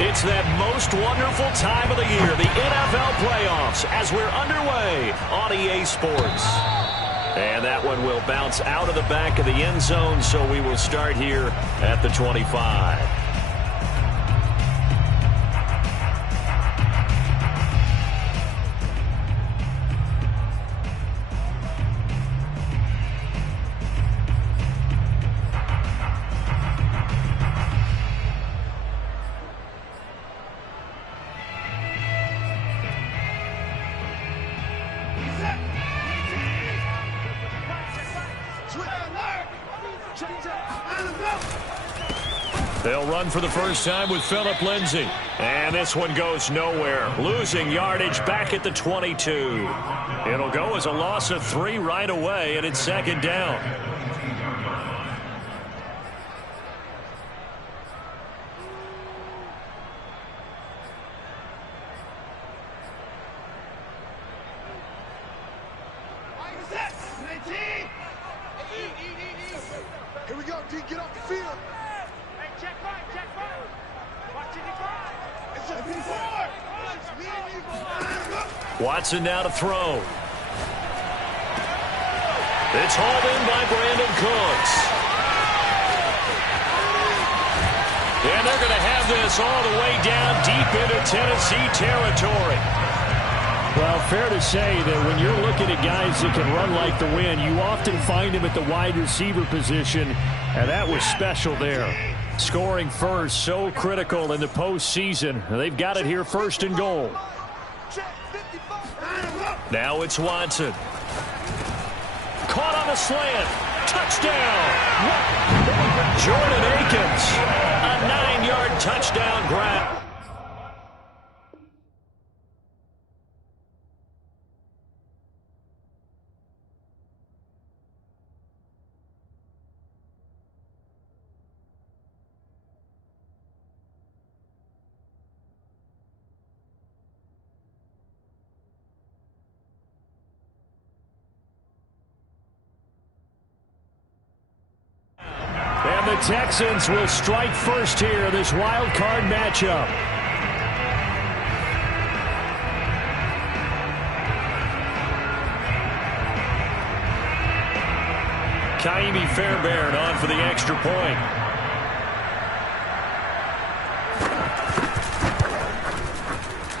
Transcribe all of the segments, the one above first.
It's that most wonderful time of the year, the NFL playoffs, as we're underway on EA Sports. And that one will bounce out of the back of the end zone, so we will start here at the 25. They'll run for the first time with Phillip Lindsay. And this one goes nowhere. Losing yardage back at the 22. It'll go as a loss of 3 right away, and it's second down. Here we go, D. Get off the field. Watson now to throw. It's hauled in by Brandon Cooks. And they're going to have this all the way down deep into Tennessee territory. Well, fair to say that when you're looking at guys that can run like the wind, you often find them at the wide receiver position, and that was special there. Scoring first, so critical in the postseason. They've got it here first and goal. Now it's Watson. Caught on a slant. Touchdown. Jordan Akins. A 9-yard touchdown grab. And the Texans will strike first here, this wild card matchup. Kaimi Fairbairn on for the extra point.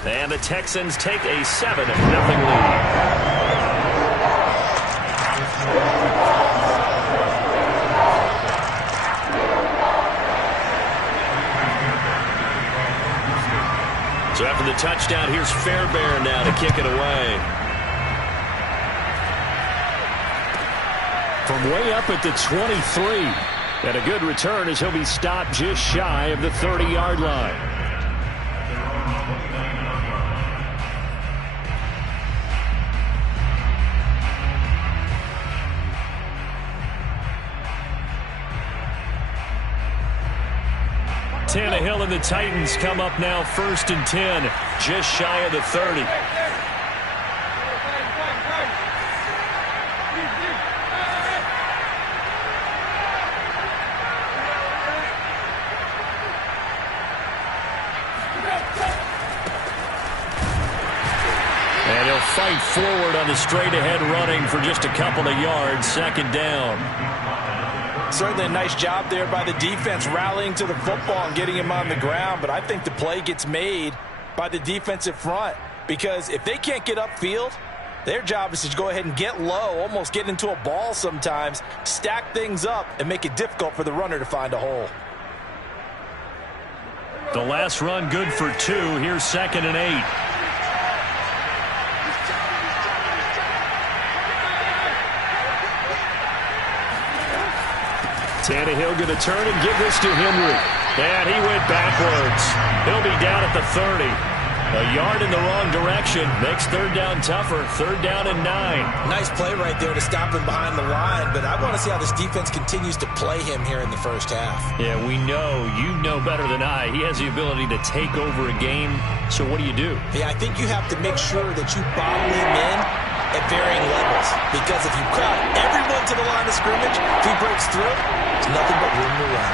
And the Texans take a 7-0 lead. So after the touchdown, here's Fairbairn now to kick it away. From way up at the 23. And a good return as he'll be stopped just shy of the 30-yard line. Tannehill and the Titans come up now first and 10, just shy of the 30. And he'll fight forward on the straight-ahead running for just a couple of yards, second down. Certainly a nice job there by the defense rallying to the football and getting him on the ground, but I think the play gets made by the defensive front because if they can't get upfield, their job is to go ahead and get low, almost get into a ball sometimes, stack things up, and make it difficult for the runner to find a hole. The last run good for 2. Here's second and 8. Tannehill going to turn and give this to Henry. And he went backwards. He'll be down at the 30. A yard in the wrong direction. Makes third down tougher. Third down and 9. Nice play right there to stop him behind the line, but I want to see how this defense continues to play him here in the first half. Yeah, we know. You know better than I. He has the ability to take over a game. So what do? Yeah, I think you have to make sure that you bottle him in at varying levels. Because if you crowd everyone to the line of scrimmage, if he breaks through, there's nothing but room to run.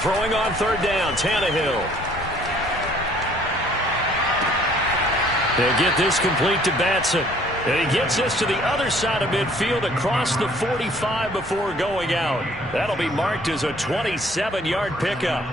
Throwing on third down, Tannehill. They'll get this complete to Batson. And he gets this to the other side of midfield across the 45 before going out. That'll be marked as a 27-yard pickup.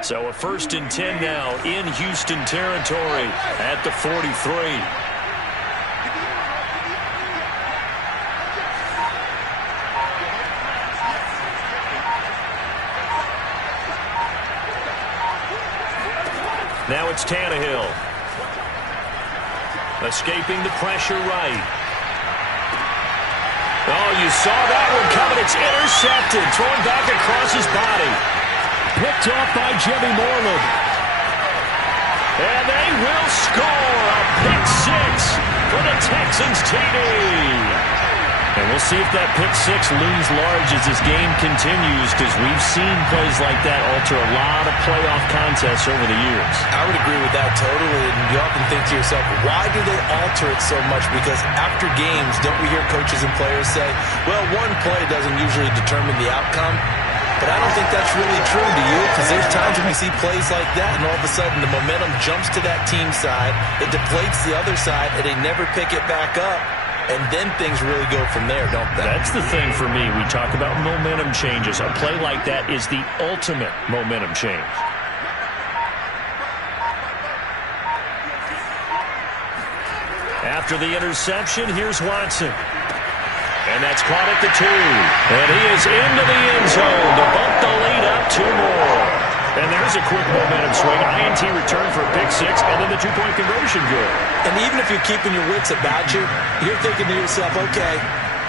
So a 1st and 10 now in Houston territory at the 43. Now it's Tannehill. Escaping the pressure right. Oh, you saw that one coming. It's intercepted. Thrown back across his body. Picked off by Jimmy Moreland. And they will score a pick six for the Texans TD. And we'll see if that pick six looms large as this game continues, because we've seen plays like that alter a lot of playoff contests over the years. I would agree with that totally. And you often think to yourself, why do they alter it so much? Because after games, don't we hear coaches and players say, well, one play doesn't usually determine the outcome? But I don't think that's really true, do you? Because there's times when we see plays like that, and all of a sudden the momentum jumps to that team side, it deflates the other side, and they never pick it back up. And then things really go from there, don't they? That's the thing for me. We talk about momentum changes. A play like that is the ultimate momentum change. After the interception, here's Watson. And that's caught at the 2. And he is into the end zone to bump the lead up 2 more. And there's a quick momentum swing. INT return for a pick six, and then the 2-point conversion good. And even if you're keeping your wits about you, you're thinking to yourself, okay,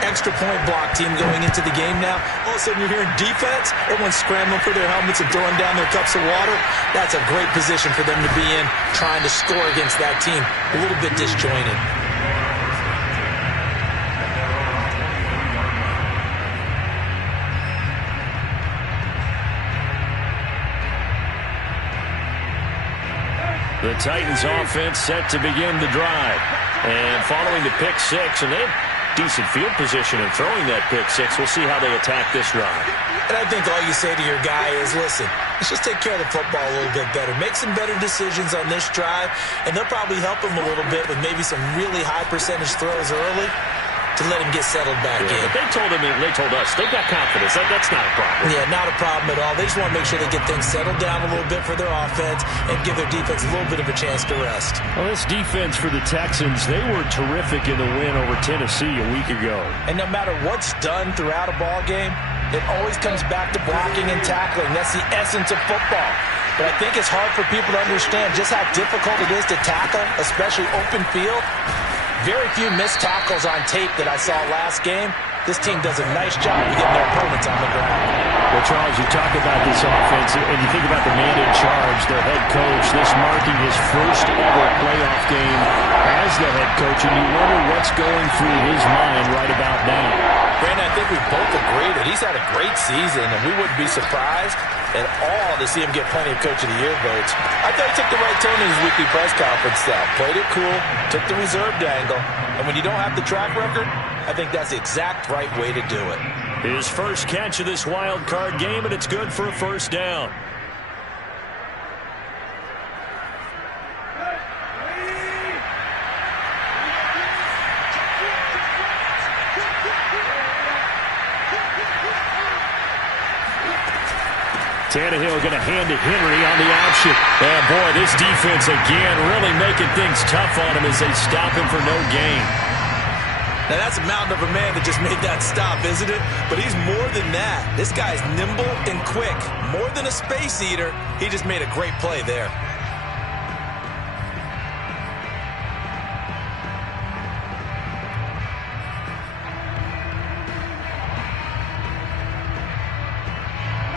extra point block team going into the game now. All of a sudden you're hearing defense. Everyone's scrambling for their helmets and throwing down their cups of water. That's a great position for them to be in, trying to score against that team. A little bit disjointed. The Titans offense set to begin the drive. And following the pick six, and they have decent field position in throwing that pick six. We'll see how they attack this drive. And I think all you say to your guy is, listen, let's just take care of the football a little bit better. Make some better decisions on this drive, and they'll probably help him a little bit with maybe some really high percentage throws early to let him get settled back in. But they told us they've got confidence. That's not a problem. Yeah, not a problem at all. They just want to make sure they get things settled down a little bit for their offense and give their defense a little bit of a chance to rest. Well, this defense for the Texans, they were terrific in the win over Tennessee a week ago. And no matter what's done throughout a ball game, it always comes back to blocking and tackling. That's the essence of football. But I think it's hard for people to understand just how difficult it is to tackle, especially open field. Very few missed tackles on tape that I saw last game. This team does a nice job of getting their opponents on the ground. Well, Charles, you talk about this offense, and you think about the man in charge, their head coach, this marking his first ever playoff game as the head coach, and you wonder what's going through his mind right about now. Brandon, I think we both agree that he's had a great season, and we wouldn't be surprised at all to see him get plenty of Coach of the Year votes. I thought he took the right tone in his weekly press conference, though. Played it cool, took the reserved angle, and when you don't have the track record, I think that's the exact right way to do it. His first catch of this wild card game, and it's good for a first down. Tannehill going to hand it Henry on the option. And boy, this defense again really making things tough on him as they stop him for no gain. Now that's a mountain of a man that just made that stop, isn't it? But he's more than that. This guy's nimble and quick. More than a space eater. He just made a great play there.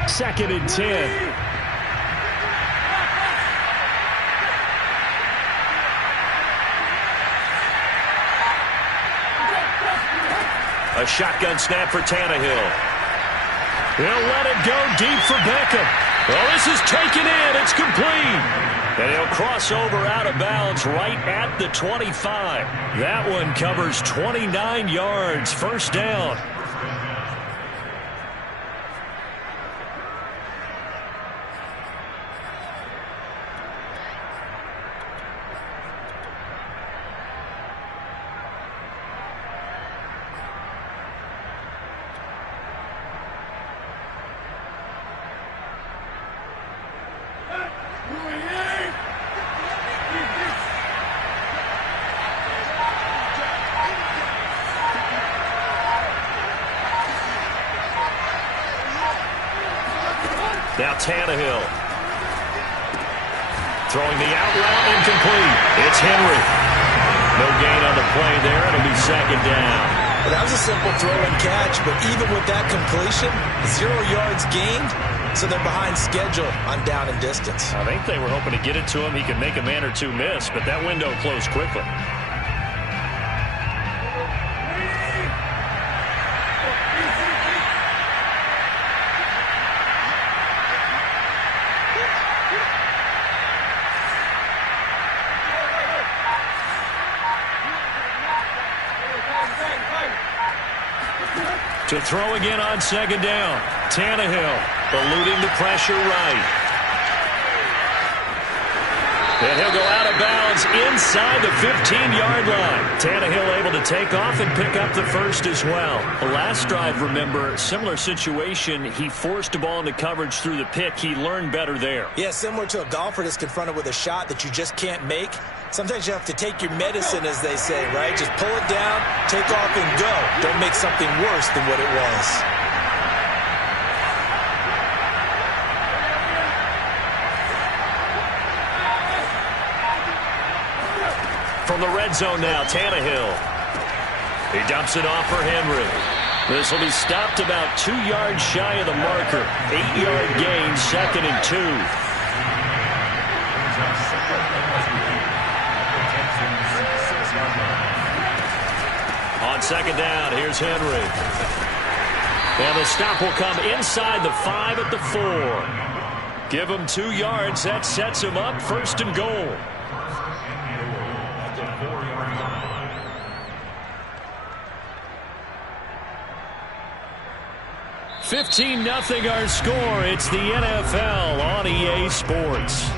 Second and 10. A shotgun snap for Tannehill. He'll let it go deep for Beckham. Well, this is taken in. It's complete. And he'll cross over out of bounds right at the 25. That one covers 29 yards. First down. Now Tannehill. Throwing the out route, incomplete. It's Henry. No gain on the play there. It'll be second down. Well, that was a simple throw and catch, but even with that completion, 0 yards gained, so they're behind schedule on down and distance. I think they were hoping to get it to him. He could make a man or two miss, but that window closed quickly. To throw again on second down. Tannehill eluding the pressure right. And he'll go out of bounds inside the 15-yard line. Tannehill able to take off and pick up the first as well. The last drive, remember, similar situation. He forced the ball into coverage through the pick. He learned better there. Yeah, similar to a golfer that's confronted with a shot that you just can't make. Sometimes you have to take your medicine, as they say, right? Just pull it down, take off, and go. Don't make something worse than what it was. From the red zone now, Tannehill. He dumps it off for Henry. This will be stopped about 2 yards shy of the marker. 8-yard gain, 2nd and 2. On second down, here's Henry. And the stop will come inside the 5 at the 4. Give him 2 yards. That sets him up 1st and goal. $15-0 our score. It's the NFL on EA Sports.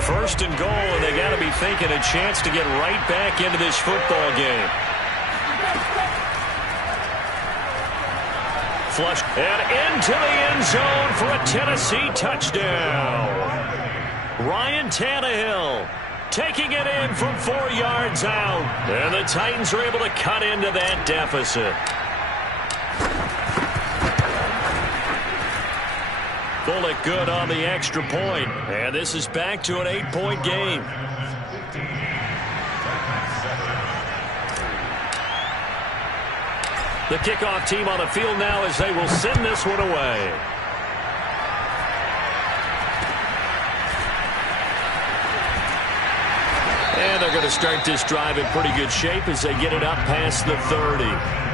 First and goal, and they got to be thinking a chance to get right back into this football game. Flush and into the end zone for a Tennessee touchdown. Ryan Tannehill taking it in from 4 yards out. And the Titans are able to cut into that deficit. Bullock good on the extra point. And this is back to an 8-point game. The kickoff team on the field now as they will send this one away. And they're going to start this drive in pretty good shape as they get it up past the 30.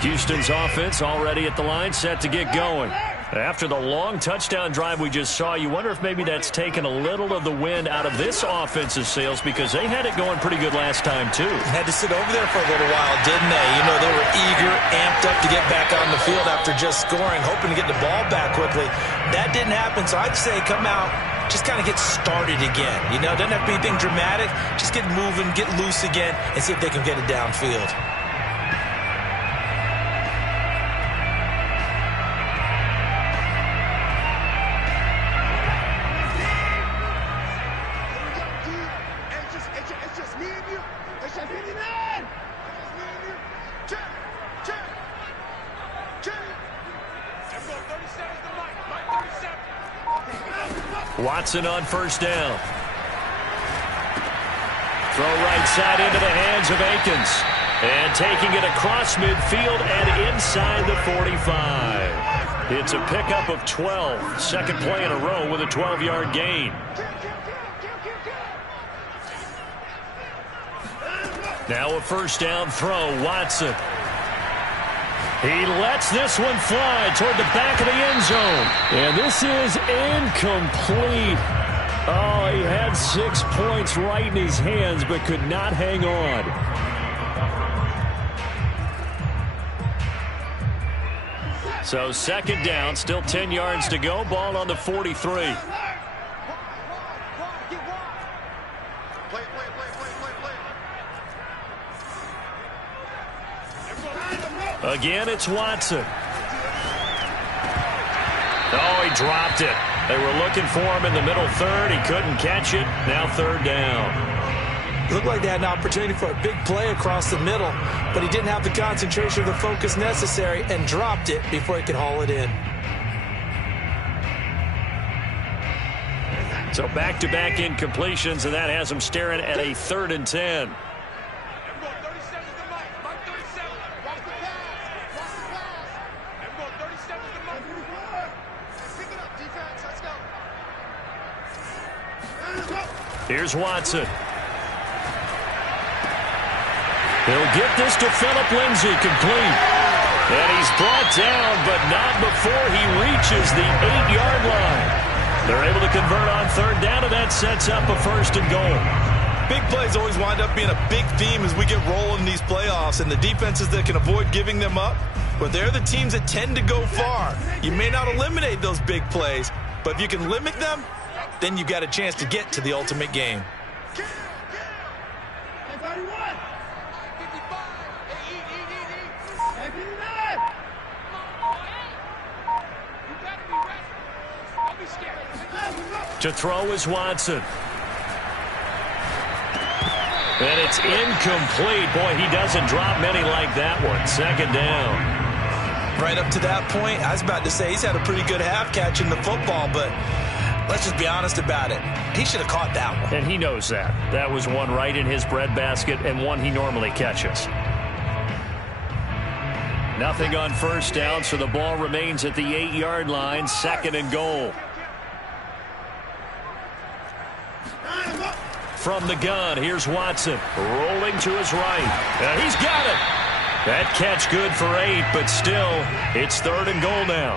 Houston's offense already at the line, set to get going. After the long touchdown drive we just saw, you wonder if maybe that's taken a little of the wind out of this offensive sails, because they had it going pretty good last time, too. Had to sit over there for a little while, didn't they? You know, they were eager, amped up to get back on the field after just scoring, hoping to get the ball back quickly. That didn't happen, so I'd say come out, just kind of get started again. You know, doesn't have to be anything dramatic. Just get moving, get loose again, and see if they can get it downfield. It's just me and you. It's just me and you. Watson on first down. Throw right side into the hands of Akins. And taking it across midfield and inside the 45. It's a pickup of 12. Second play in a row with a 12-yard gain. Now a first down throw. Watson. He lets this one fly toward the back of the end zone. And this is incomplete. Oh, he had 6 points right in his hands but could not hang on. So second down, still 10 yards to go. Ball on the 43. Again, it's Watson. Oh, he dropped it. They were looking for him in the middle third. He couldn't catch it. Now third down. It looked like they had an opportunity for a big play across the middle, but he didn't have the concentration or the focus necessary and dropped it before he could haul it in. So back-to-back incompletions, and that has him staring at a 3rd and 10. Here's Watson. He'll get this to Phillip Lindsay, complete. And he's brought down, but not before he reaches the 8-yard line. They're able to convert on third down, and that sets up a 1st and goal. Big plays always wind up being a big theme as we get rolling in these playoffs, and the defenses that can avoid giving them up, well, they're the teams that tend to go far. You may not eliminate those big plays, but if you can limit them, then you've got a chance to get to the ultimate game. To throw is Watson. And it's incomplete. Boy, he doesn't drop many like that one. Second down. Right up to that point, I was about to say he's had a pretty good half catching the football, but let's just be honest about it. He should have caught that one. And he knows that. That was one right in his breadbasket and one he normally catches. Nothing on first down, so the ball remains at the 8-yard line. 2nd and goal. From the gun, here's Watson. Rolling to his right. And he's got it. That catch good for 8, but still, it's 3rd and goal now.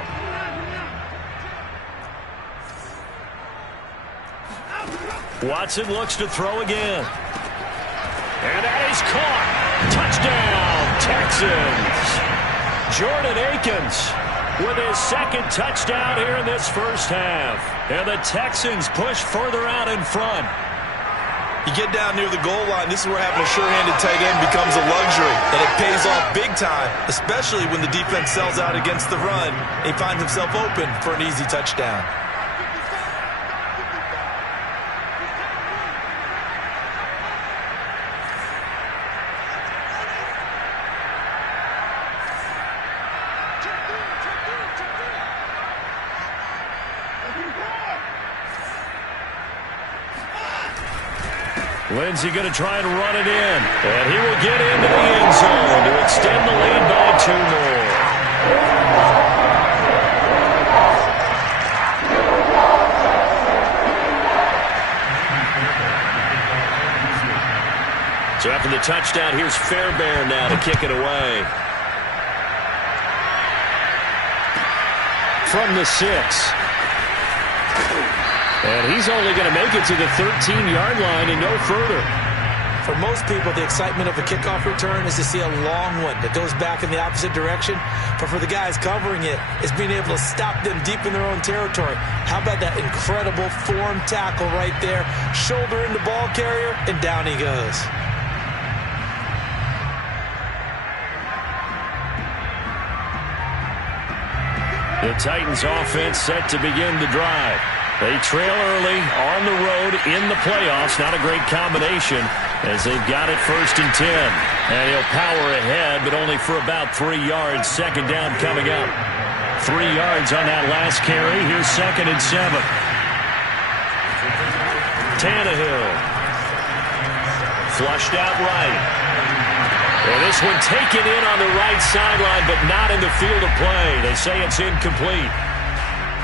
Watson looks to throw again. And that is caught. Touchdown, Texans. Jordan Akins with his 2nd touchdown here in this first half. And the Texans push further out in front. You get down near the goal line, this is where having a sure-handed tight end becomes a luxury, and it pays off big time, especially when the defense sells out against the run. He finds himself open for an easy touchdown. Lindsay going to try and run it in. And he will get into the end zone to extend the lead by 2 more. So after the touchdown, here's Fairbairn now to kick it away. From the 6. And he's only going to make it to the 13-yard line and no further. For most people, the excitement of a kickoff return is to see a long one that goes back in the opposite direction. But for the guys covering it, it's being able to stop them deep in their own territory. How about that incredible form tackle right there? Shoulder in the ball carrier, and down he goes. The Titans offense set to begin the drive. They trail early on the road in the playoffs. Not a great combination as they've got it 1st and 10. And he'll power ahead, but only for about 3 yards. Second down coming up. 3 yards on that last carry. Here's 2nd and 7. Tannehill. Flushed out right. And this one taken in on the right sideline, but not in the field of play. They say it's incomplete.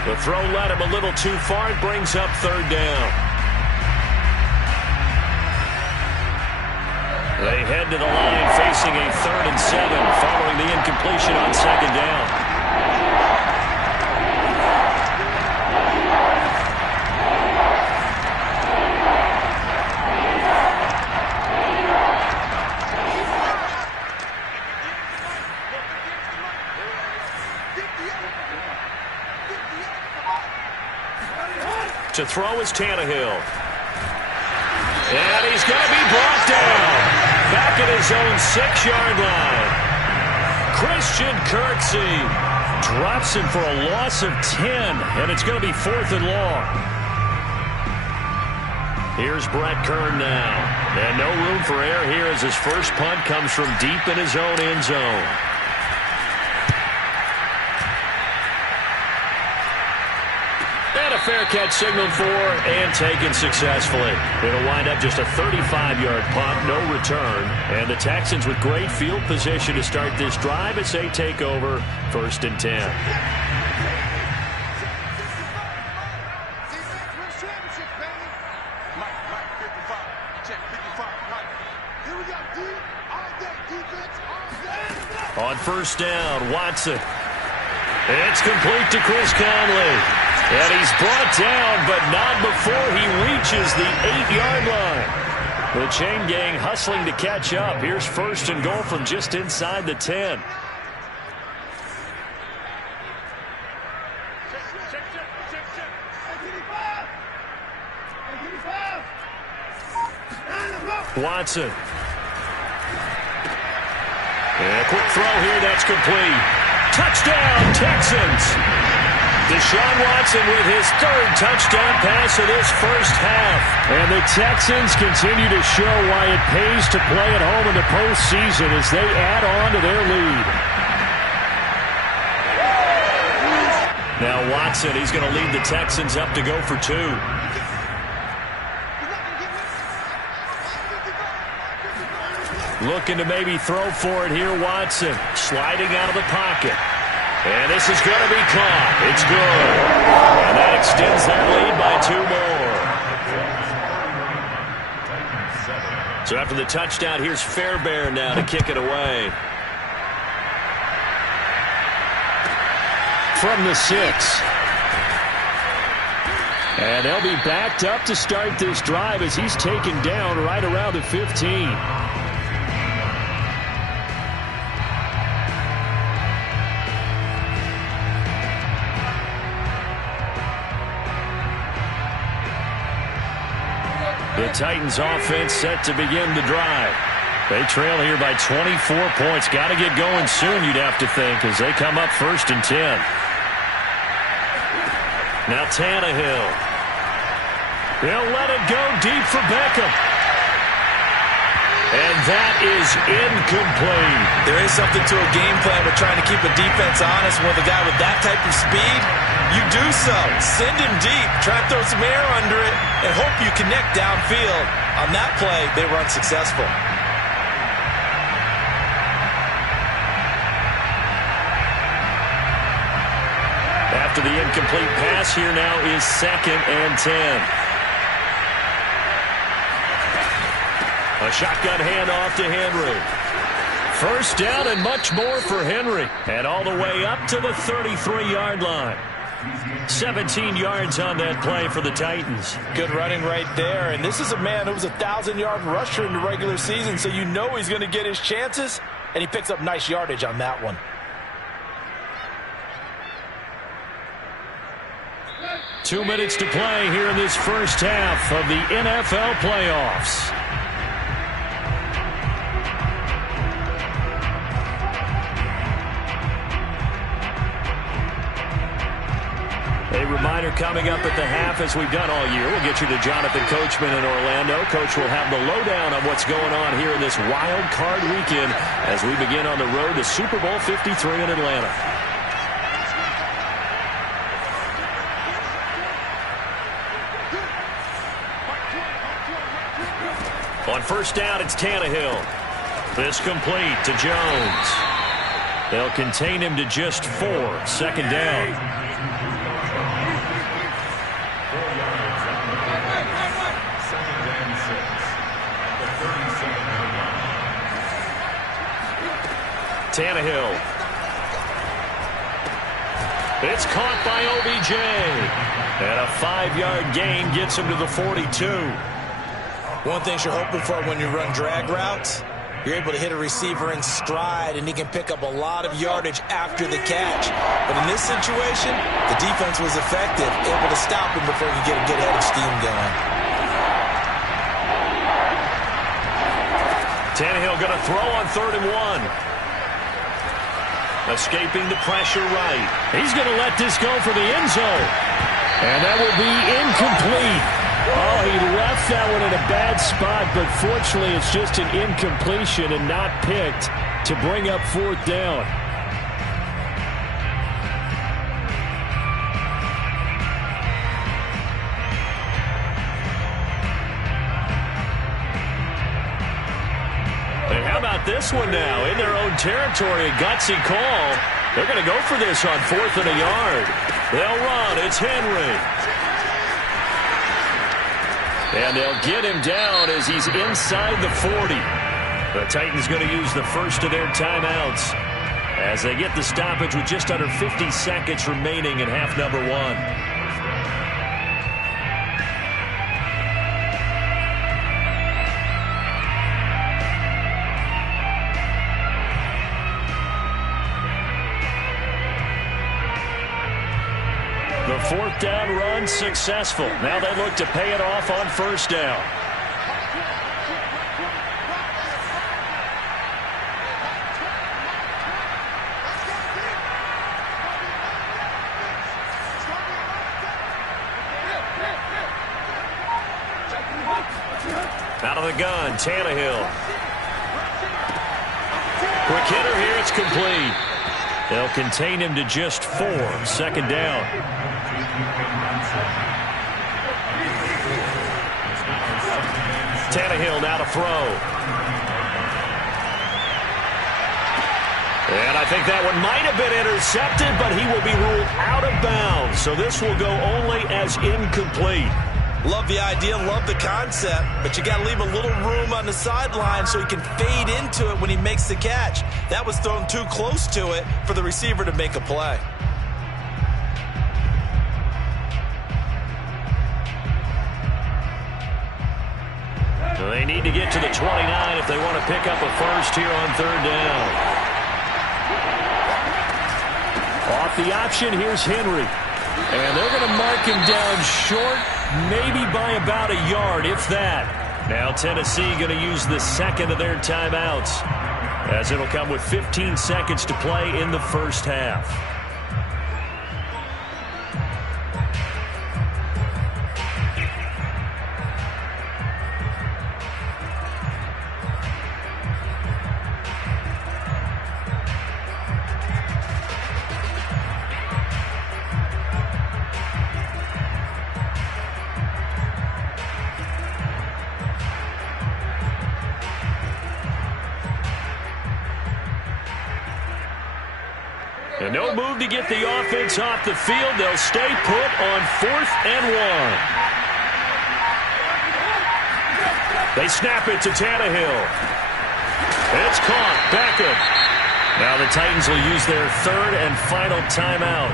The throw led him a little too far. It brings up third down. They head to the line facing a 3rd and 7 following the incompletion on 2nd down. To throw is Tannehill. And he's going to be brought down. Back at his own 6-yard line. Christian Kirksey drops him for a loss of 10. And it's going to be 4th and long. Here's Brett Kern now. And no room for error here as his first punt comes from deep in his own end zone. Fair catch signaled for and taken successfully. It'll wind up just a 35-yard punt, no return. And the Texans with great field position to start this drive as they take over 1st and 10. On 1st down, Watson. It's complete to Chris Conley. And he's brought down, but not before he reaches the 8-yard line. The chain gang hustling to catch up. Here's 1st and goal from just inside the 10. Watson. And a quick throw here, that's complete. Touchdown, Texans! Deshaun Watson with his 3rd touchdown pass of this first half. And the Texans continue to show why it pays to play at home in the postseason as they add on to their lead. Now Watson, he's going to lead the Texans up to go for 2. Looking to maybe throw for it here, Watson. Sliding out of the pocket. And this is going to be caught. It's good. And that extends that lead by 2 more. So after the touchdown, here's Fairbairn now to kick it away. From the 6. And they'll be backed up to start this drive as he's taken down right around the 15. The Titans offense set to begin the drive. They trail here by 24 points. Got to get going soon, you'd have to think, as they come up 1st and 10. Now Tannehill. He'll let it go deep for Beckham. And that is incomplete. There is something to a game plan with trying to keep a defense honest. With a guy with that type of speed, you do so. Send him deep. Try to throw some air under it and hope you connect downfield. On that play, they were unsuccessful. After the incomplete pass, here now is 2nd and 10. A shotgun handoff to Henry. 1st down and much more for Henry. And all the way up to the 33-yard line. 17 yards on that play for the Titans. Good running right there. And this is a man who was a 1,000-yard rusher in the regular season, so you know he's going to get his chances. And he picks up nice yardage on that one. 2 minutes to play here in this first half of the NFL playoffs. A reminder coming up at the half, as we've done all year. We'll get you to Jonathan Coachman in Orlando. Coach will have the lowdown on what's going on here in this wild card weekend as we begin on the road to Super Bowl 53 in Atlanta. On first down, it's Tannehill. This complete to Jones. They'll contain him to just 4. Second down. Tannehill. It's caught by OBJ. And a 5-yard gain gets him to the 42. One thing you're hoping for when you run drag routes, you're able to hit a receiver in stride, and he can pick up a lot of yardage after the catch. But in this situation, the defense was effective, able to stop him before he could get a good head of steam going. Tannehill going to throw on 3rd and 1. Escaping the pressure right. He's going to let this go for the end zone. And that will be incomplete. Oh, he left that one in a bad spot, but fortunately it's just an incompletion and not picked to bring up 4th down. And how about this one now? In their own territory, a gutsy call. They're going to go for this on 4th and a yard. They'll run. It's Henry. And they'll get him down as he's inside the 40. The Titans going to use the first of their timeouts as they get the stoppage with just under 50 seconds remaining in half number 1. The 4th down run successful. Now they look to pay it off on 1st down. Out of the gun, Tannehill. Quick hitter here, it's complete. They'll contain him to just 4. 2nd down. Tannehill now to throw. And I think that one might have been intercepted, but he will be ruled out of bounds. So this will go only as incomplete. Love the idea, love the concept, but you got to leave a little room on the sideline so he can fade into it when he makes the catch. That was thrown too close to it for the receiver to make a play. So they need to get to the 29 if they want to pick up a first here on 3rd down. Off the option, here's Henry. And they're going to mark him down short, maybe by about a yard, if that. Now Tennessee going to use the 2nd of their timeouts, as it'll come with 15 seconds to play in the first half. And no move to get the offense off the field. They'll stay put on 4th and 1. They snap it to Tannehill. It's caught. Beckham. Now the Titans will use their 3rd and final timeout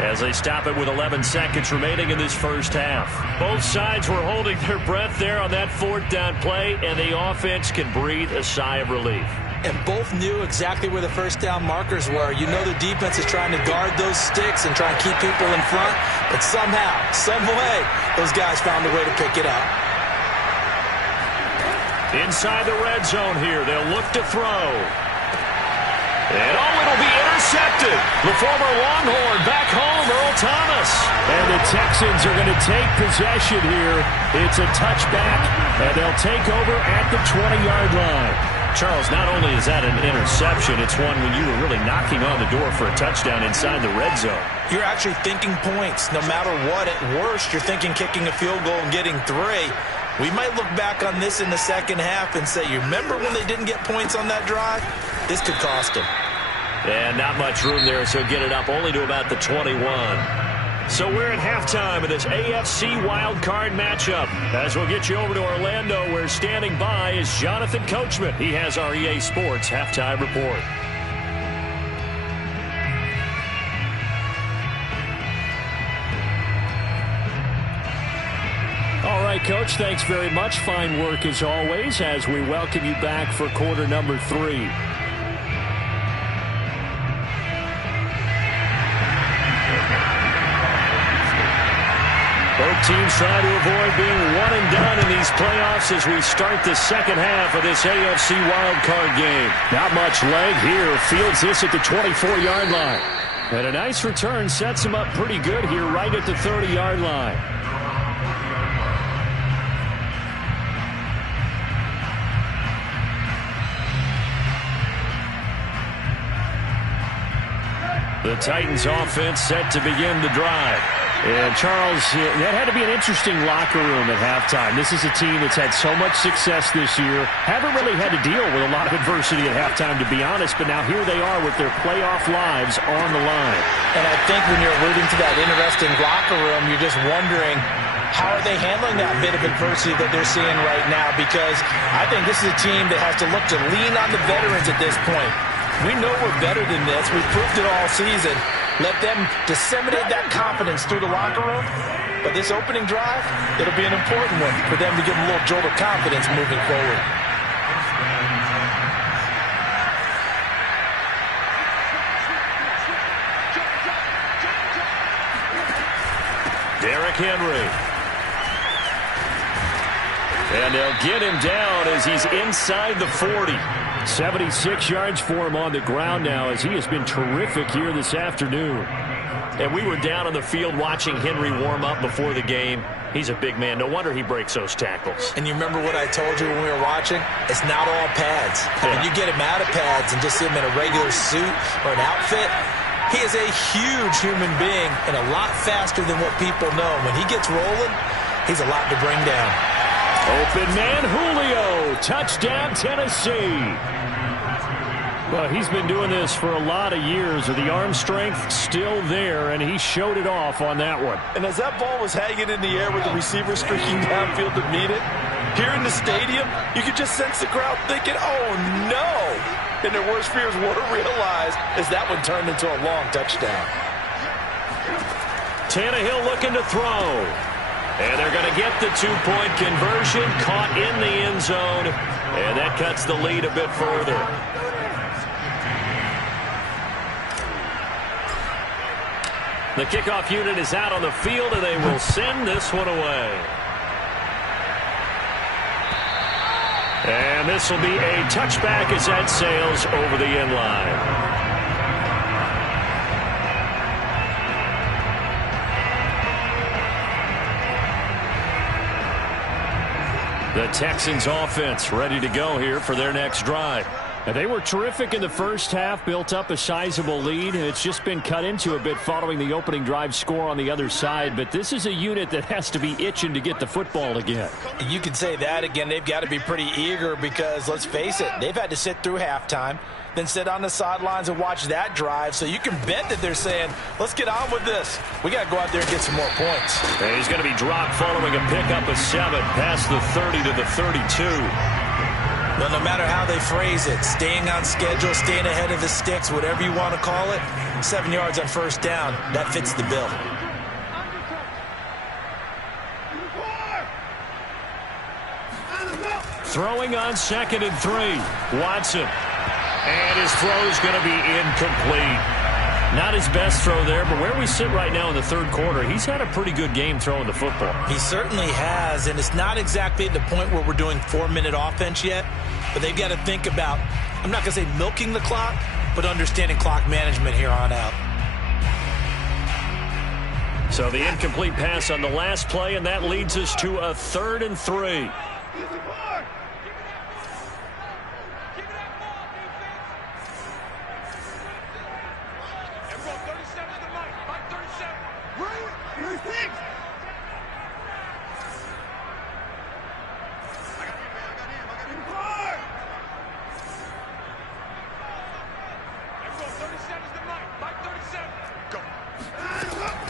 as they stop it with 11 seconds remaining in this first half. Both sides were holding their breath there on that 4th down play, and the offense can breathe a sigh of relief. And both knew exactly where the first down markers were. You know the defense is trying to guard those sticks and try and keep people in front. But somehow, some way, those guys found a way to pick it up. Inside the red zone here, they'll look to throw. And it'll be intercepted. The former Longhorn back home, Earl Thomas. And the Texans are going to take possession here. It's a touchback, and they'll take over at the 20-yard line. Charles, not only is that an interception, it's one when you were really knocking on the door for a touchdown inside the red zone. You're actually thinking points. No matter what, at worst, you're thinking kicking a field goal and getting 3. We might look back on this in the second half and say, you remember when they didn't get points on that drive? This could cost them. And not much room there, so get it up only to about the 21. So we're at halftime of this AFC wildcard matchup. As we'll get you over to Orlando, where standing by is Jonathan Coachman. He has our EA Sports halftime report. All right, Coach, thanks very much. Fine work as always as we welcome you back for quarter number 3. Both teams try to avoid being one and done in these playoffs as we start the second half of this AFC wildcard game. Not much leg here. Fields this at the 24-yard line. And a nice return sets him up pretty good here right at the 30-yard line. The Titans offense set to begin the drive. And Charles, that had to be an interesting locker room at halftime. This is a team that's had so much success this year. Haven't really had to deal with a lot of adversity at halftime, to be honest. But now here they are with their playoff lives on the line. And I think when you're alluding to that interesting locker room, you're just wondering, how are they handling that bit of adversity that they're seeing right now? Because I think this is a team that has to look to lean on the veterans at this point. We know we're better than this. We've proved it all season. Let them disseminate that confidence through the locker room. But this opening drive, it'll be an important one for them to give them a little jolt of confidence moving forward. Derrick Henry. And they'll get him down as he's inside the 40. 76 yards for him on the ground now as he has been terrific here this afternoon. And we were down on the field watching Henry warm up before the game. He's a big man. No wonder he breaks those tackles. And you remember what I told you when we were watching? It's not all pads. When you get him out of pads and just see him in a regular suit or an outfit, he is a huge human being and a lot faster than what people know. When he gets rolling, he's a lot to bring down. Open man, Julio. Touchdown, Tennessee. Well, he's been doing this for a lot of years. The arm strength still there, and he showed it off on that one. And as that ball was hanging in the air with the receiver streaking downfield to meet it, here in the stadium, you could just sense the crowd thinking, oh, no. And their worst fears were realized as that one turned into a long touchdown. Tannehill looking to throw. And they're going to get the two-point conversion, caught in the end zone, and that cuts the lead a bit further. The kickoff unit is out on the field, and they will send this one away. And this will be a touchback as that sails over the end line. The Texans offense ready to go here for their next drive. And they were terrific in the first half, built up a sizable lead, and it's just been cut into a bit following the opening drive score on the other side. But this is a unit that has to be itching to get the football again. You can say that again. They've got to be pretty eager because, let's face it, they've had to sit through halftime, then sit on the sidelines and watch that drive. So you can bet that they're saying, let's get on with this. We got to go out there and get some more points. And he's going to be dropped following a pickup of 7 past the 30 to the 32. Well, no matter how they phrase it, staying on schedule, staying ahead of the sticks, whatever you want to call it, 7 yards on first down, that fits the bill. Throwing on 2nd and 3. Watson. And his throw is going to be incomplete. Not his best throw there, but where we sit right now in the third quarter, he's had a pretty good game throwing the football. He certainly has, and it's not exactly at the point where we're doing 4-minute offense yet, but they've got to think about, I'm not going to say milking the clock, but understanding clock management here on out. So the incomplete pass on the last play, and that leads us to a 3rd and 3.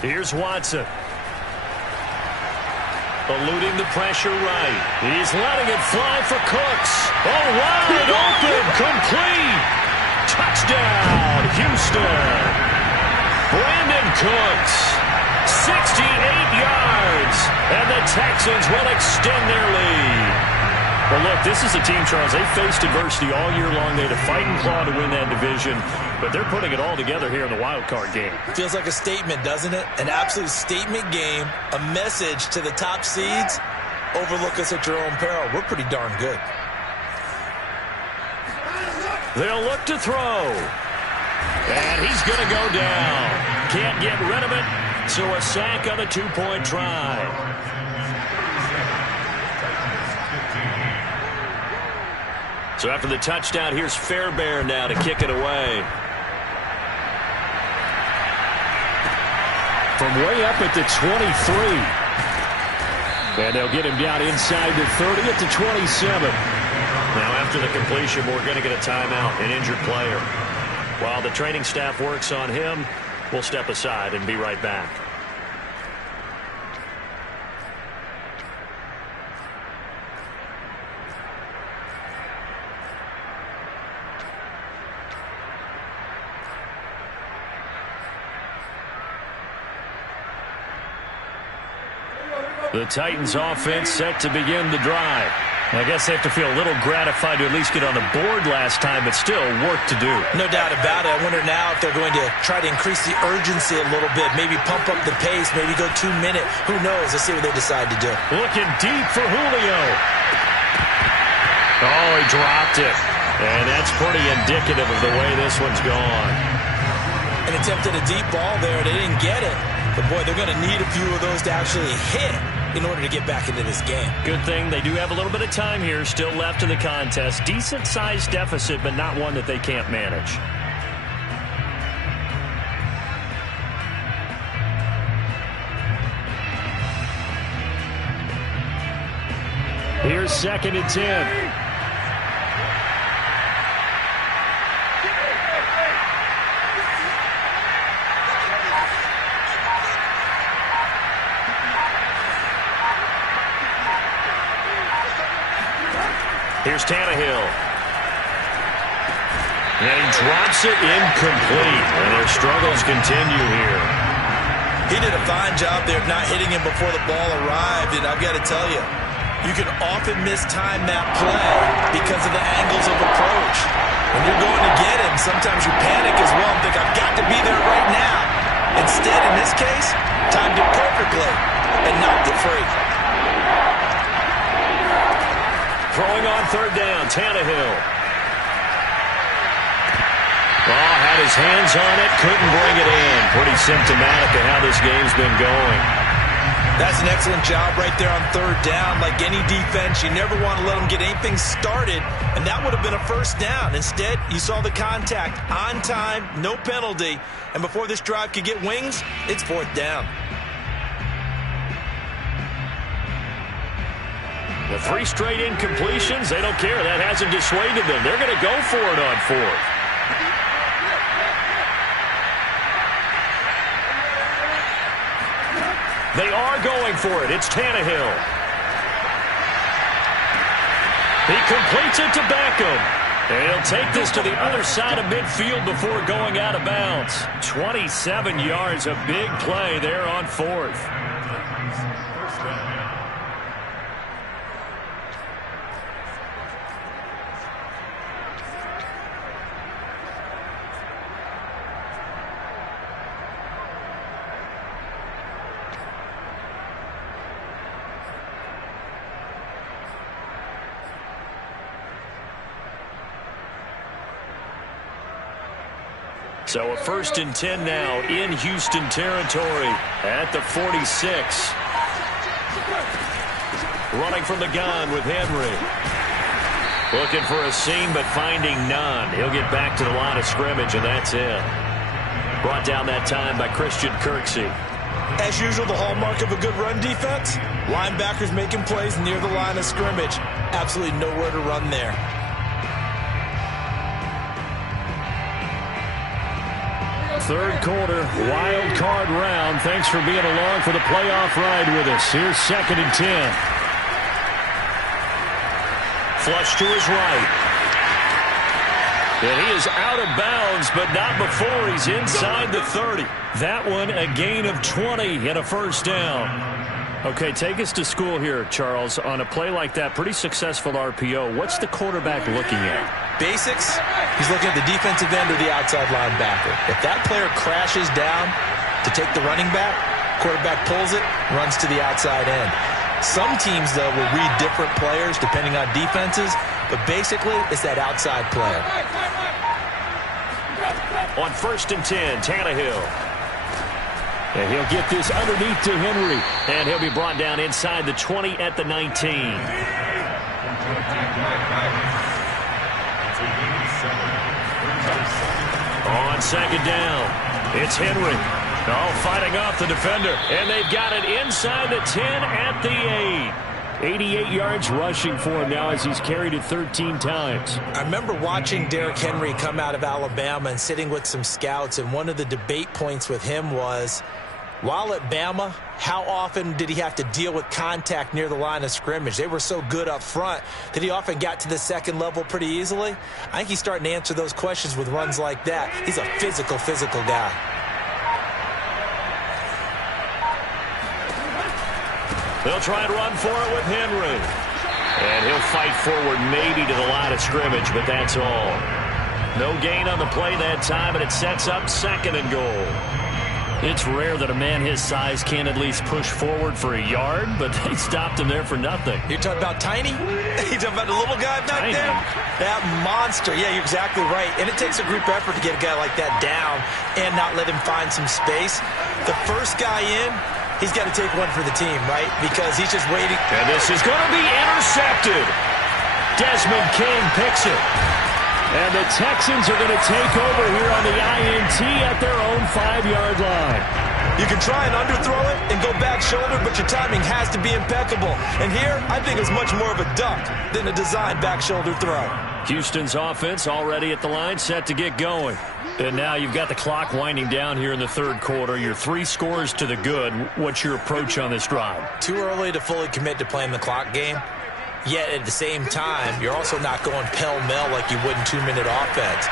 Here's Watson. Eluding the pressure right. He's letting it fly for Cooks. Oh, wide open. Complete. Touchdown, Houston. Brandon Cooks. 68 yards. And the Texans will extend their lead. Well, look, this is a team, Charles, they faced adversity all year long. They had to fight and claw to win that division, but they're putting it all together here in the wild card game. Feels like a statement, doesn't it? An absolute statement game, a message to the top seeds. Overlook us at your own peril. We're pretty darn good. They'll look to throw. And he's going to go down. Can't get rid of it, so a sack on the two-point try. So after the touchdown, here's Fairbairn now to kick it away. From way up at the 23. And they'll get him down inside the 30 at the 27. Now after the completion, we're going to get a timeout, an injured player. While the training staff works on him, we'll step aside and be right back. The Titans offense set to begin the drive. I guess they have to feel a little gratified to at least get on the board last time, but still work to do. No doubt about it. I wonder now if they're going to try to increase the urgency a little bit, maybe pump up the pace, maybe go 2 minute. Who knows? Let's see what they decide to do. Looking deep for Julio. Oh, he dropped it. And that's pretty indicative of the way this one's gone. An attempt at a deep ball there. They didn't get it. But, boy, they're going to need a few of those to actually hit in order to get back into this game. Good thing they do have a little bit of time here still left in the contest. Decent-sized deficit, but not one that they can't manage. Here's 2nd and 10. Here's Tannehill. And he drops it incomplete. And their struggles continue here. He did a fine job there of not hitting him before the ball arrived. And I've got to tell you, you can often mistime that play because of the angles of approach. When you're going to get him, sometimes you panic as well and think, I've got to be there right now. Instead, in this case, timed it perfectly and knocked it free. Throwing on 3rd down, Tannehill. Oh, had his hands on it, couldn't bring it in. Pretty symptomatic of how this game's been going. That's an excellent job right there on 3rd down. Like any defense, you never want to let them get anything started, and that would have been a 1st down. Instead, you saw the contact on time, no penalty, and before this drive could get wings, it's 4th down. The 3 straight incompletions, they don't care. That hasn't dissuaded them. They're going to go for it on 4th. They are going for it. It's Tannehill. He completes it to Beckham. And he'll take this to the other side of midfield before going out of bounds. 27 yards, a big play there on 4th. So a 1st and 10 now in Houston territory at the 46. Running from the gun with Henry. Looking for a seam but finding none. He'll get back to the line of scrimmage and that's it. Brought down that time by Christian Kirksey. As usual, the hallmark of a good run defense, linebackers making plays near the line of scrimmage. Absolutely nowhere to run there. Third quarter, wild card round. Thanks for being along for the playoff ride with us. Here's 2nd and 10. Flush to his right. And he is out of bounds, but not before he's inside the 30. That one a gain of 20 and a first down. Okay, take us to school here, Charles. On a play like that, pretty successful RPO. What's the quarterback looking at? Basics, he's looking at the defensive end or the outside linebacker. If that player crashes down to take the running back, quarterback pulls it, runs to the outside end. Some teams, though, will read different players depending on defenses, but basically it's that outside player. On 1st and 10, Tannehill. And he'll get this underneath to Henry. And he'll be brought down inside the 20 at the 19. On 2nd down, it's Henry. Oh, fighting off the defender. And they've got it inside the 10 at the 8. 88 yards rushing for him now as he's carried it 13 times. I remember watching Derrick Henry come out of Alabama and sitting with some scouts, and one of the debate points with him was, while at Bama, how often did he have to deal with contact near the line of scrimmage? They were so good up front that he often got to the second level pretty easily. I think he's starting to answer those questions with runs like that. He's a physical guy. They'll try and run for it with Henry. And he'll fight forward maybe to the line of scrimmage, but that's all. No gain on the play that time, and it sets up 2nd and goal. It's rare that a man his size can't at least push forward for a yard, but they stopped him there for nothing. You're talking about Tiny? You're talking about the little guy back there? That monster. Yeah, you're exactly right. And it takes a group effort to get a guy like that down and not let him find some space. The first guy in, he's got to take one for the team, right? Because he's just waiting. And this is going to be intercepted. Desmond King picks it. And the Texans are going to take over here on the INT at their own 5-yard line. You can try and underthrow it and go back shoulder, but your timing has to be impeccable. And here, I think it's much more of a duck than a designed back shoulder throw. Houston's offense already at the line, set to get going. And now you've got the clock winding down here in the third quarter. You're 3 scores to the good. What's your approach on this drive? Too early to fully commit to playing the clock game. Yet at the same time, you're also not going pell-mell like you would in 2-minute offense.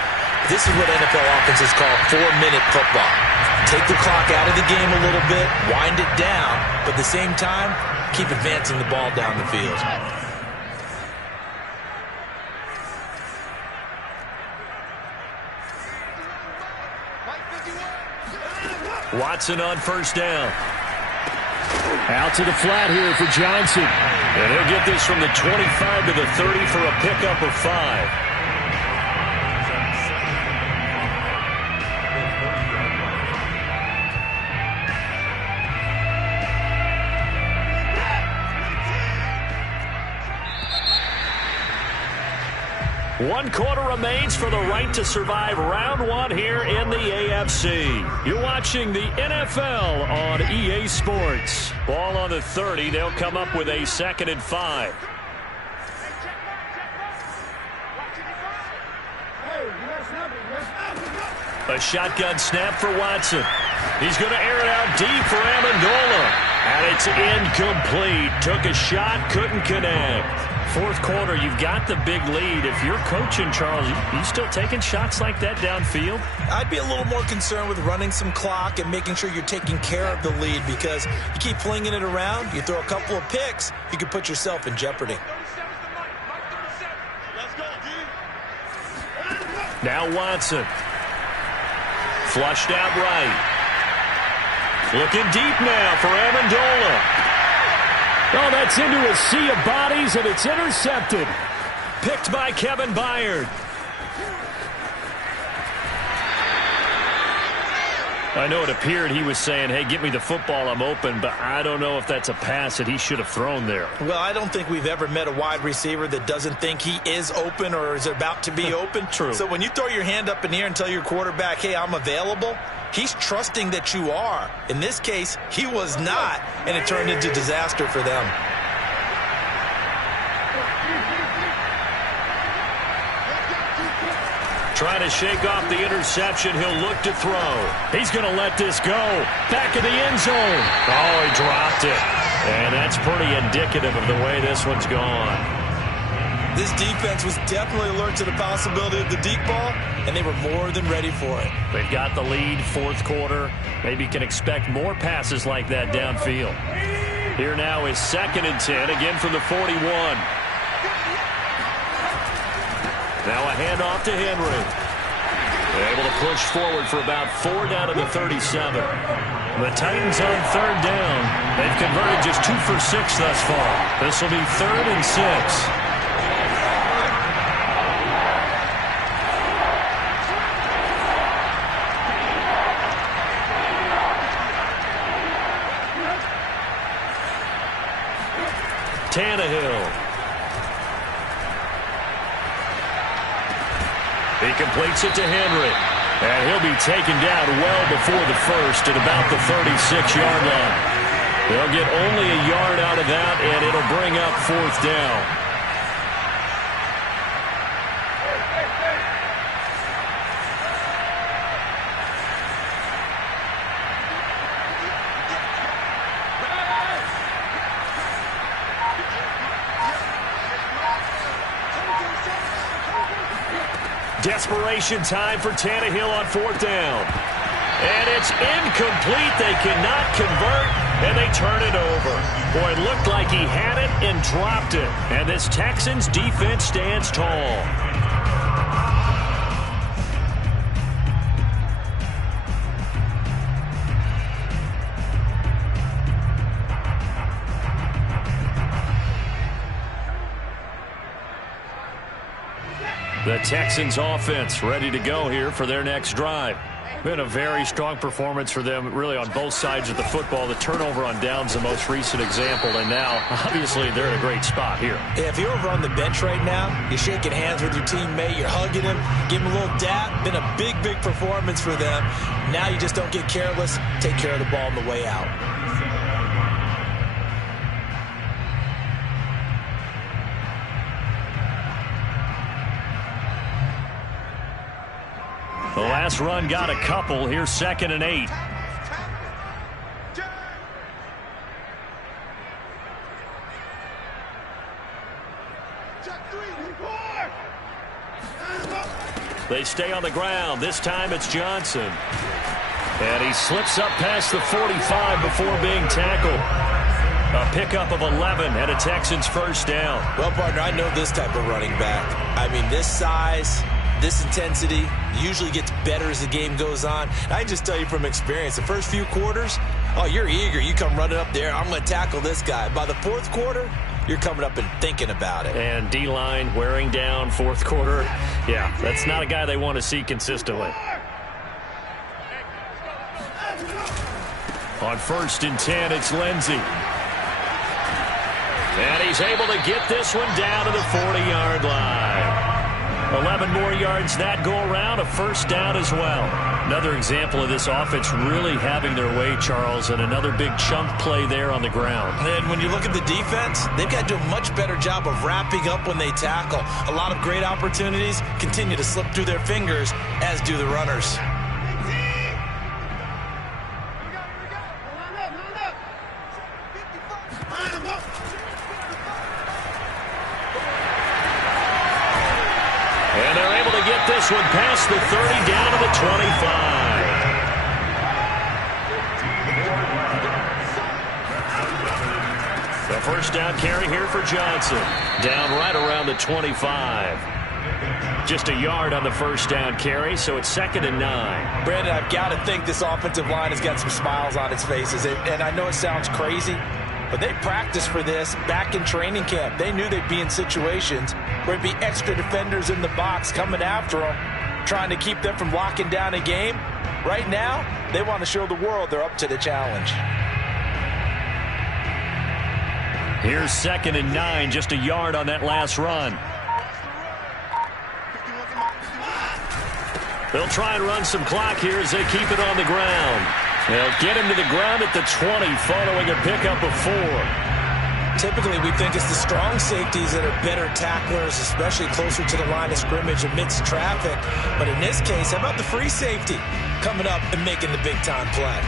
This is what NFL offenses call 4-minute football. Take the clock out of the game a little bit, wind it down, but at the same time, keep advancing the ball down the field. Watson on 1st down. Out to the flat here for Johnson. And he'll get this from the 25 to the 30 for a pickup of 5. One quarter remains for the right to survive round 1 here in the AFC. You're watching the NFL on EA Sports. Ball on the 30. They'll come up with a 2nd and 5. A shotgun snap for Watson. He's going to air it out deep for Amendola. And it's incomplete. Took a shot, couldn't connect. Fourth quarter, you've got the big lead. If you're coaching, Charles, you still taking shots like that downfield? I'd be a little more concerned with running some clock and making sure you're taking care of the lead, because you keep flinging it around, you throw a couple of picks, you could put yourself in jeopardy. Now Watson. Flushed out right. Looking deep now for Amendola. Oh, that's into a sea of bodies, and it's intercepted. Picked by Kevin Byard. I know it appeared he was saying, hey, get me the football, I'm open, but I don't know if that's a pass that he should have thrown there. Well, I don't think we've ever met a wide receiver that doesn't think he is open or is about to be open. True. So when you throw your hand up in the air and tell your quarterback, hey, I'm available, he's trusting that you are. In this case, he was not, and it turned into disaster for them. Trying to shake off the interception. He'll look to throw. He's going to let this go. Back of the end zone. Oh, he dropped it. And that's pretty indicative of the way this one's gone. This defense was definitely alert to the possibility of the deep ball, and they were more than ready for it. They've got the lead, fourth quarter. Maybe can expect more passes like that downfield. Here now is 2nd and 10, again from the 41. Now a handoff to Henry. They're able to push forward for about 4 down to the 37. The Titans on 3rd down. They've converted just 2 for 6 thus far. This will be 3rd and 6. Tannehill. He completes it to Henry. And he'll be taken down well before the first at about the 36-yard line. They'll get only a yard out of that, and it'll bring up 4th down. Desperation time for Tannehill on 4th down. And it's incomplete. They cannot convert, and they turn it over. Boy, it looked like he had it and dropped it. And this Texans defense stands tall. The Texans offense ready to go here for their next drive. Been a very strong performance for them really on both sides of the football. The turnover on downs the most recent example, and now obviously they're in a great spot here. Yeah, if you're over on the bench right now, you're shaking hands with your teammate, you're hugging him, giving him a little dap. Been a big performance for them. Now you just don't get careless. Take care of the ball on the way out. The last run got a couple. Here's 2nd and 8. They stay on the ground. This time it's Johnson. And he slips up past the 45 before being tackled. A pickup of 11 and a Texans first down. Well, partner, I know this type of running back. I mean, this size, this intensity usually gets better as the game goes on. I can just tell you from experience, the first few quarters, oh, you're eager. You come running up there, I'm going to tackle this guy. By the 4th quarter, you're coming up and thinking about it. And D-line wearing down 4th quarter. Yeah, that's not a guy they want to see consistently. On 1st and 10, it's Lindsey. And he's able to get this one down to the 40-yard line. 11 more yards that go around, a first down as well. Another example of this offense really having their way, Charles, and another big chunk play there on the ground. And when you look at the defense, they've got to do a much better job of wrapping up when they tackle. A lot of great opportunities continue to slip through their fingers, as do the runners. And they're able to get this one past the 30 down to the 25. The first down carry here for Johnson. Down right around the 25. Just a yard on the first down carry, so it's 2nd and 9. Brandon, I've got to think this offensive line has got some smiles on its faces. And I know it sounds crazy, but they practiced for this back in training camp. They knew they'd be in situations where it'd be extra defenders in the box coming after them, trying to keep them from locking down a game. Right now, they want to show the world they're up to the challenge. Here's 2nd and 9, just a yard on that last run. They'll try and run some clock here as they keep it on the ground. They'll get him to the ground at the 20 following a pickup of 4. Typically, we think it's the strong safeties that are better tacklers, especially closer to the line of scrimmage amidst traffic. But in this case, how about the free safety coming up and making the big-time play?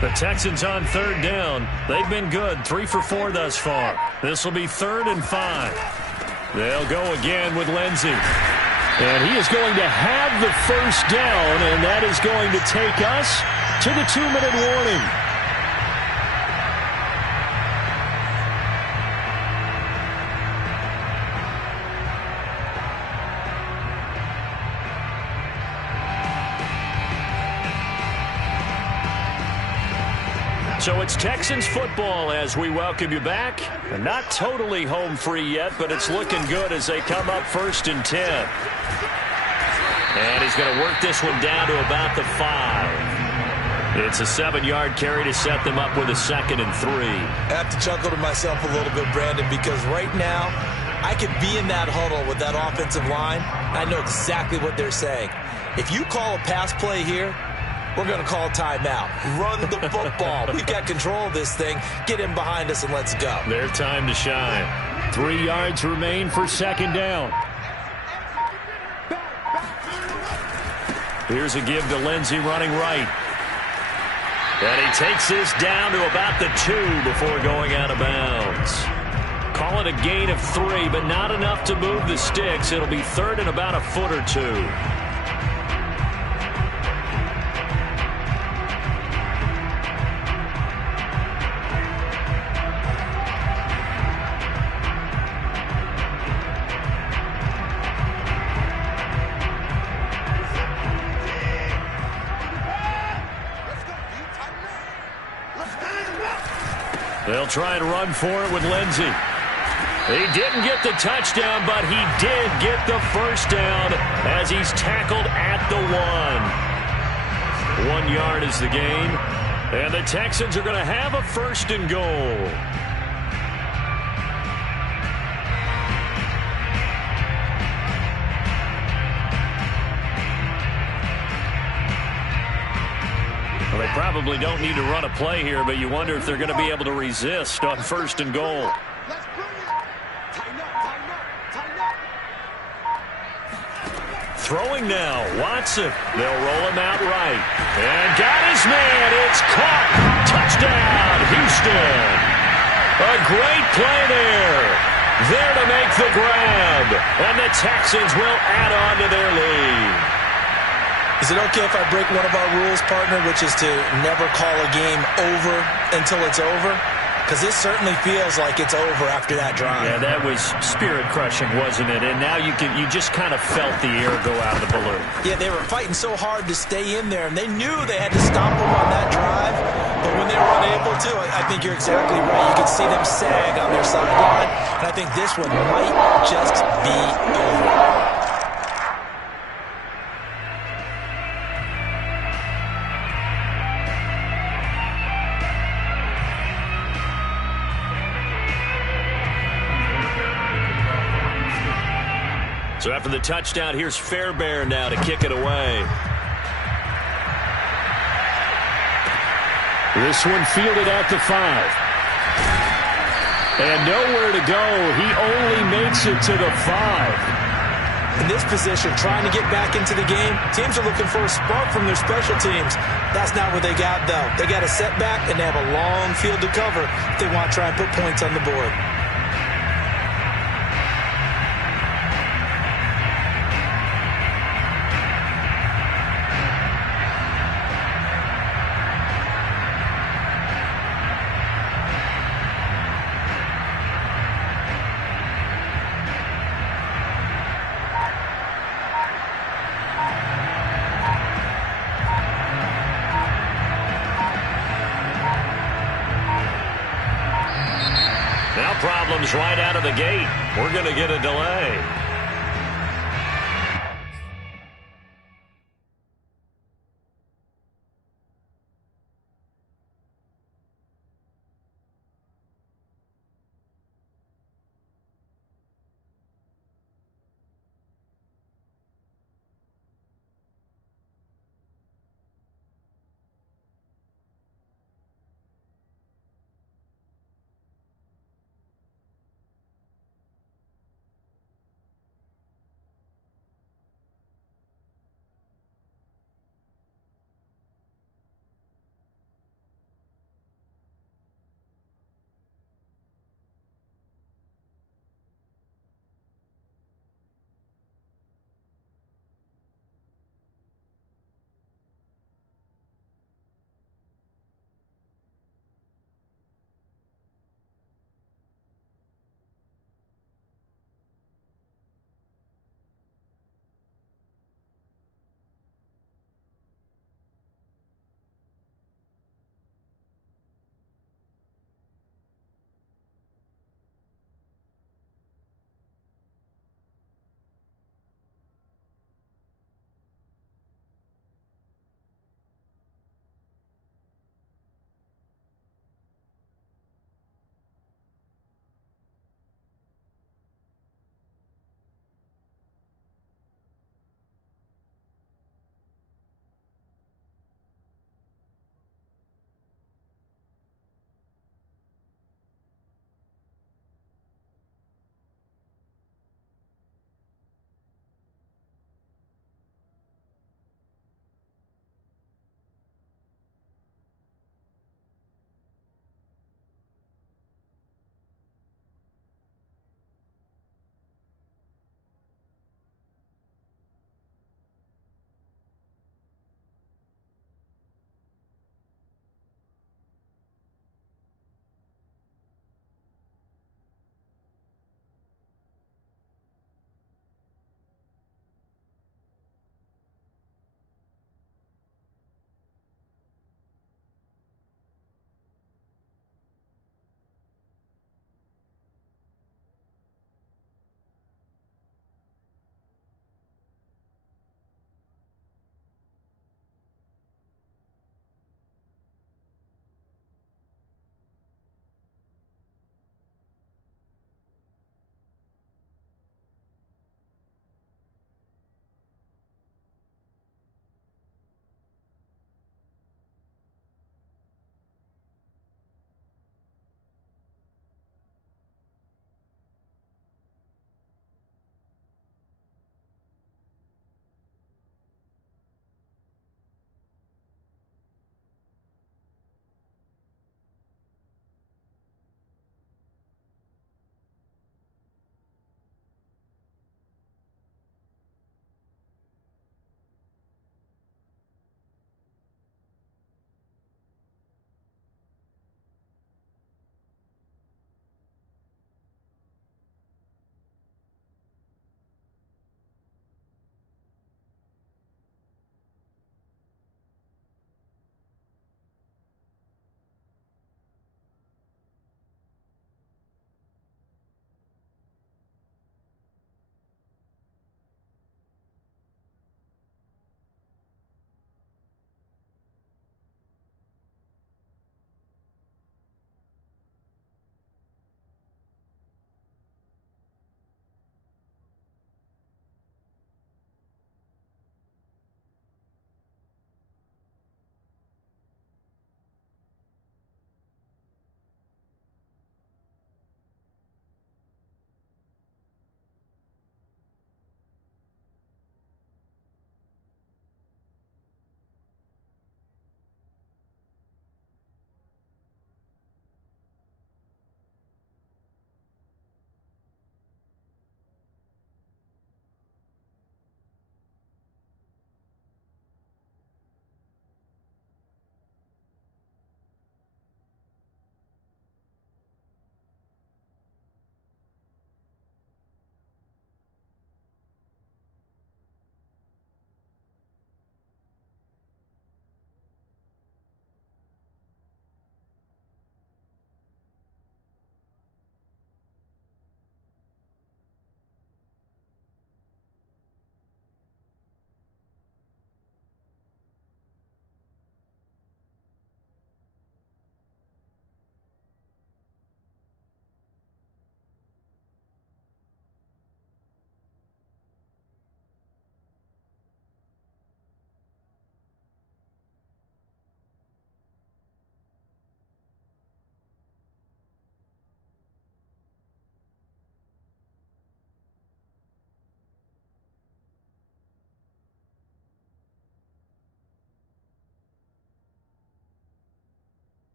The Texans on third down. They've been good, 3 for 4 thus far. This will be 3rd and 5. They'll go again with Lindsey. And he is going to have the first down, and that is going to take us to the 2-minute warning. So it's Texans football as we welcome you back. And not totally home free yet, but it's looking good as they come up 1st and 10. And he's going to work this one down to about the 5. It's a 7-yard carry to set them up with a 2nd and 3. I have to chuckle to myself a little bit, Brandon, because right now I could be in that huddle with that offensive line. I know exactly what they're saying. If you call a pass play here, we're going to call a timeout. Run the football. We've got control of this thing. Get in behind us and let's go. Their time to shine. 3 yards remain for 2nd down. Here's a give to Lindsey running right. And he takes this down to about the 2 before going out of bounds. Call it a gain of 3, but not enough to move the sticks. It'll be 3rd and about a foot or 2. They'll try and run for it with Lindsey. He didn't get the touchdown, but he did get the first down as he's tackled at the 1. 1 yard is the gain, and the Texans are going to have a 1st and goal. Well, they probably don't need to run a play here, but you wonder if they're going to be able to resist on 1st and goal. Let's bring it. Tighten up, tighten up, tighten up. Throwing now, Watson. They'll roll him out right. And got his man. It's caught. Touchdown, Houston. A great play there. There to make the grab. And the Texans will add on to their lead. Is it okay if I break one of our rules, partner, which is to never call a game over until it's over? Because this certainly feels like it's over after that drive. Yeah, that was spirit-crushing, wasn't it? And now you just kind of felt the air go out of the balloon. Yeah, they were fighting so hard to stay in there, and they knew they had to stop them on that drive. But when they were unable to, I think you're exactly right. You could see them sag on their sideline, and I think this one might just be over. So after the touchdown, here's Fairbairn now to kick it away. This one fielded at the 5. And nowhere to go. He only makes it to the 5. In this position, trying to get back into the game, teams are looking for a spark from their special teams. That's not what they got, though. They got a setback, and they have a long field to cover if they want to try and put points on the board. Problems right out of the gate. We're going to get a delay.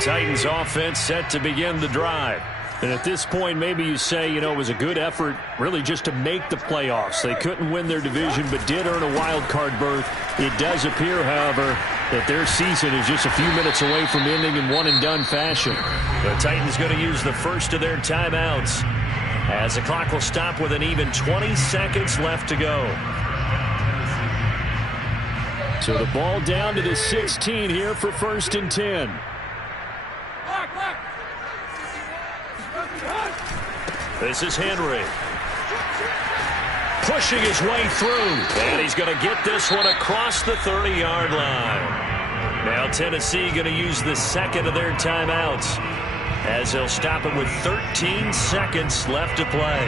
Titans offense set to begin the drive. And at this point, maybe you say, it was a good effort really just to make the playoffs. They couldn't win their division but did earn a wild card berth. It does appear, however, that their season is just a few minutes away from ending in one-and-done fashion. The Titans going to use the first of their timeouts as the clock will stop with an even 20 seconds left to go. So the ball down to the 16 here for 1st and 10. This is Henry. Pushing his way through. And he's going to get this one across the 30-yard line. Now Tennessee going to use the second of their timeouts as they'll stop it with 13 seconds left to play.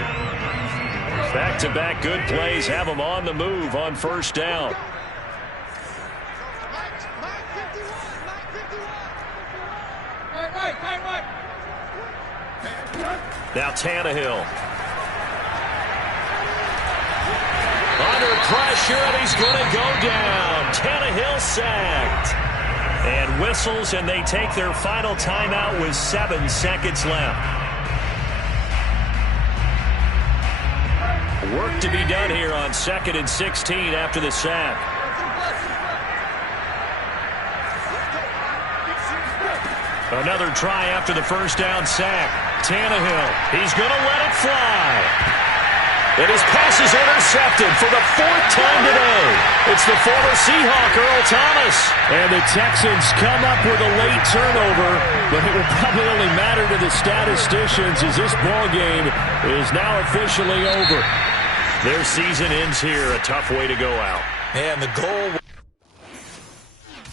Back-to-back good plays have them on the move on 1st down. Now Tannehill. Under pressure, and he's going to go down. Tannehill sacked. And whistles, and they take their final timeout with 7 seconds left. Work to be done here on 2nd and 16 after the sack. Another try after the 1st down sack. Tannehill, he's going to let it fly. And his pass is intercepted for the 4th time today. It's the former Seahawk, Earl Thomas. And the Texans come up with a late turnover, but it will probably only matter to the statisticians as this ball game is now officially over. Their season ends here, a tough way to go out. And the goal